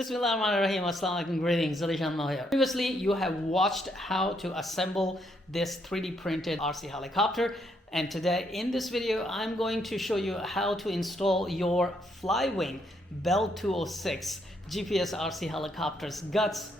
Bismillahirrahmanirrahim. Assalamualaikum. Greetings. alishanmao here. Previously, you have watched how to assemble this 3D printed RC helicopter. And today in this video, I'm going to show you how to install your FlyWing Bell 206 GPS RC helicopter's guts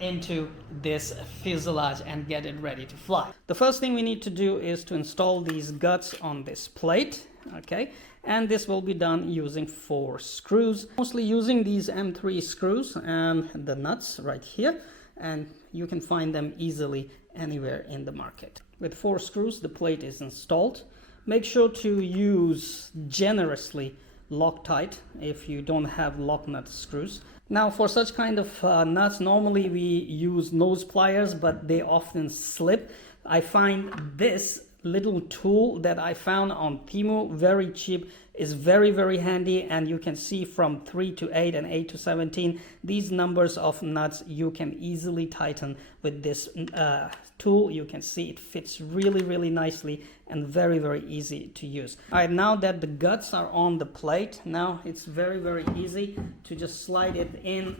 into this fuselage and get it ready to fly. The first thing we need to do is to install these guts on this plate, okay? And this will be done using 4 screws, mostly using these M3 screws and the nuts right here, and you can find them easily anywhere in the market. With 4 screws, the plate is installed. Make sure to use generously Loctite if you don't have lock nut screws. Now for such kind of nuts, normally we use nose pliers, but they often slip. I find this little tool that I found on Temu, very cheap, is very handy, and you can see from 3 to 8 and 8 to 17 these numbers of nuts you can easily tighten with this tool. You can see it fits really nicely and very easy to use. All right, now that the guts are on the plate, now it's very easy to just slide it in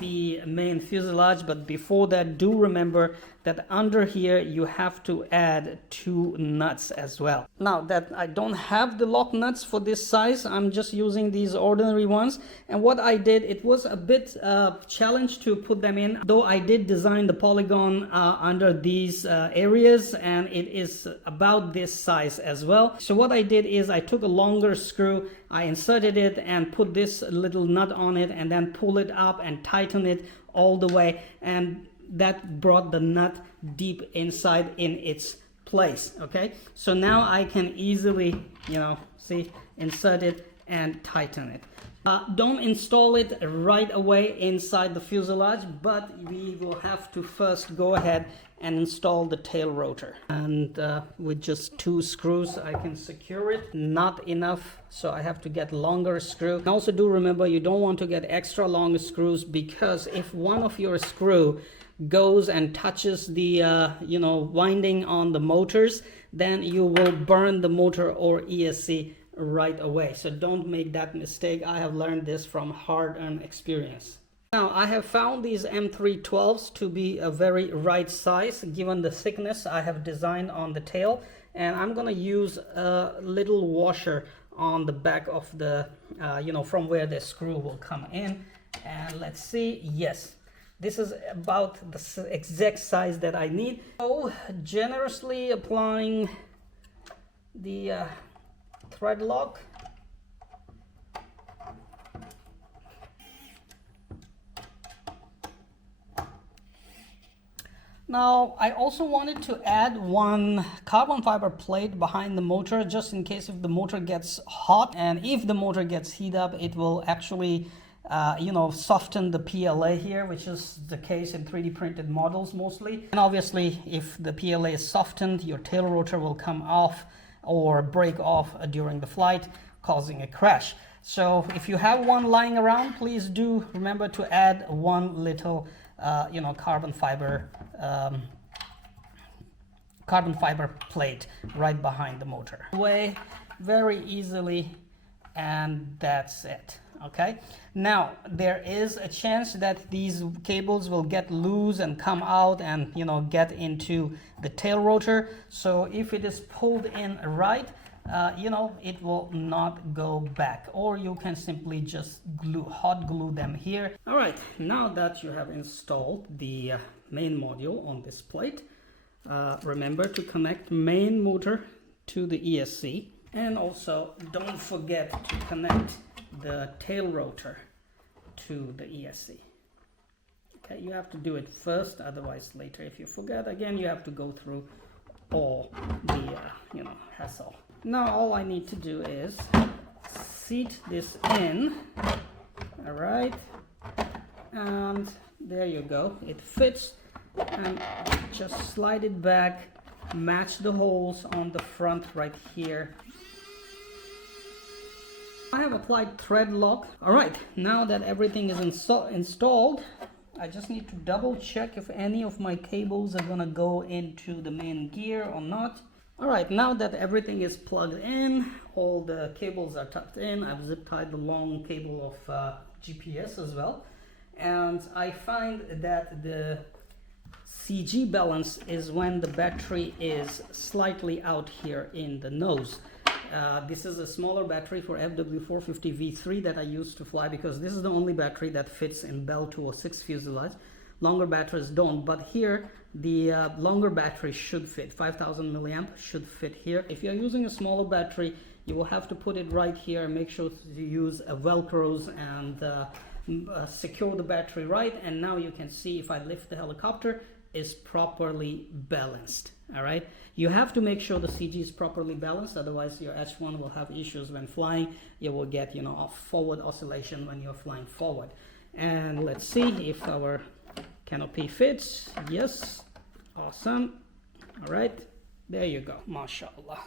the main fuselage. But before that, do remember that under here you have to add 2 nuts as well. Now that I don't have the lock nuts for this size, I'm just using these ordinary ones, and what I did, it was a bit challenge to put them in, though I did design the polygon under these areas, and it is about this size as well. So what I did is I took a longer screw, I inserted it and put this little nut on it, and then pull it up and tighten it all the way, and that brought the nut deep inside in its place. Okay, so now I can easily, see, insert it and tighten it. Don't install it right away inside the fuselage, but we will have to first go ahead and install the tail rotor, and with just 2 screws I can secure it. Not enough, so I have to get longer screw. And also do remember, you don't want to get extra long screws, because if one of your screw goes and touches the winding on the motors, then you will burn the motor or ESC right away. So don't make that mistake. I have learned this from hard-earned experience. Now I have found these M312s to be a very right size given the thickness I have designed on the tail, and I'm gonna use a little washer on the back of the from where the screw will come in. And let's see, yes, this is about the exact size that I need. So generously applying the thread lock. Now I also wanted to add 1 carbon fiber plate behind the motor, just in case if the motor gets hot, and if the motor gets heat up, it will actually soften the PLA here, which is the case in 3D printed models mostly. And obviously if the PLA is softened, your tail rotor will come off or break off during the flight, causing a crash. So if you have one lying around, please do remember to add 1 little carbon fiber plate right behind the motor. Way very easily, and that's it. Okay, now there is a chance that these cables will get loose and come out and get into the tail rotor. So if it is pulled in right, it will not go back, or you can simply just hot glue them here. All right, now that you have installed the main module on this plate, remember to connect main motor to the ESC, and also don't forget to connect the tail rotor to the ESC. Okay, you have to do it first, otherwise later if you forget again, you have to go through all the hassle. Now all I need to do is seat this in. All right, and there you go, it fits, and just slide it back, match the holes on the front right here. I have applied thread lock. All right, now that everything is installed, I just need to double check if any of my cables are gonna go into the main gear or not. All right, now that everything is plugged in, all the cables are tucked in, I've zip tied the long cable of GPS as well. and I find that the CG balance is when the battery is slightly out here in the nose. This is a smaller battery for FW450V3 that I used to fly, because this is the only battery that fits in Bell 206 fuselage. Longer batteries don't, but here the longer battery should fit. 5000 milliamp should fit here. If you're using a smaller battery, you will have to put it right here. Make sure to use a velcros and secure the battery right. And now you can see, if I lift the helicopter, is properly balanced. All right, you have to make sure the CG is properly balanced, otherwise your H1 will have issues when flying. You will get, you know, a forward oscillation when you're flying forward. And let's see if our canopy fits. Yes, awesome. All right, there you go, mashallah.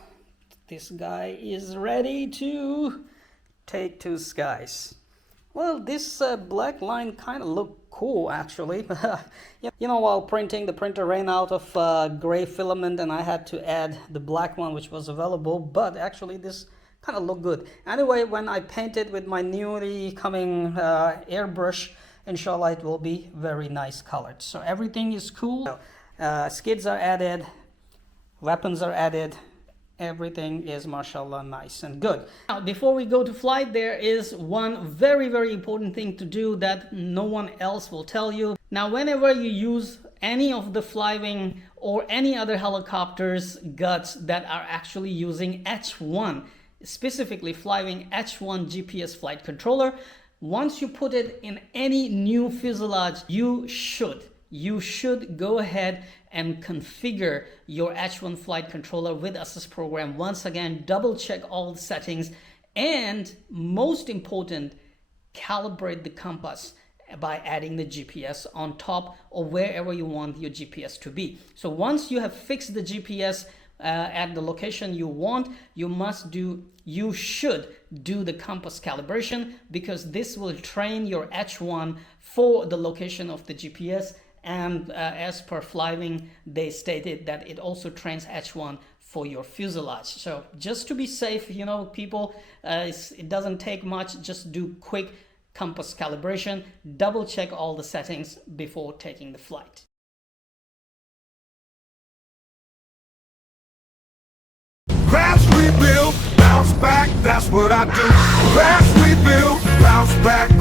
This guy is ready to take to skies. Well, this black line kind of looked cool, actually. You know, while printing, the printer ran out of gray filament, and I had to add the black one, which was available. But actually, this kind of looked good. Anyway, when I paint it with my newly coming airbrush, inshallah, it will be very nice colored. So everything is cool. Skids are added, weapons are added. Everything is, mashallah, nice and good. Now, before we go to flight, there is one very, very important thing to do that no one else will tell you. Now, whenever you use any of the FlyWing or any other helicopters guts that are actually using H1, specifically FlyWing H1 GPS flight controller, once you put it in any new fuselage, you should go ahead and configure your H1 flight controller with assist program. Once again, double check all the settings, and most important, calibrate the compass by adding the GPS on top or wherever you want your GPS to be. So once you have fixed the GPS at the location you want, you should do the compass calibration, because this will train your H1 for the location of the GPS. And as per FlyWing, they stated that it also trains H1 for your fuselage. So just to be safe, you know, people, it doesn't take much. Just do quick compass calibration. Double check all the settings before taking the flight. Crash, rebuild, bounce back, that's what I do. Crash, rebuild, bounce back.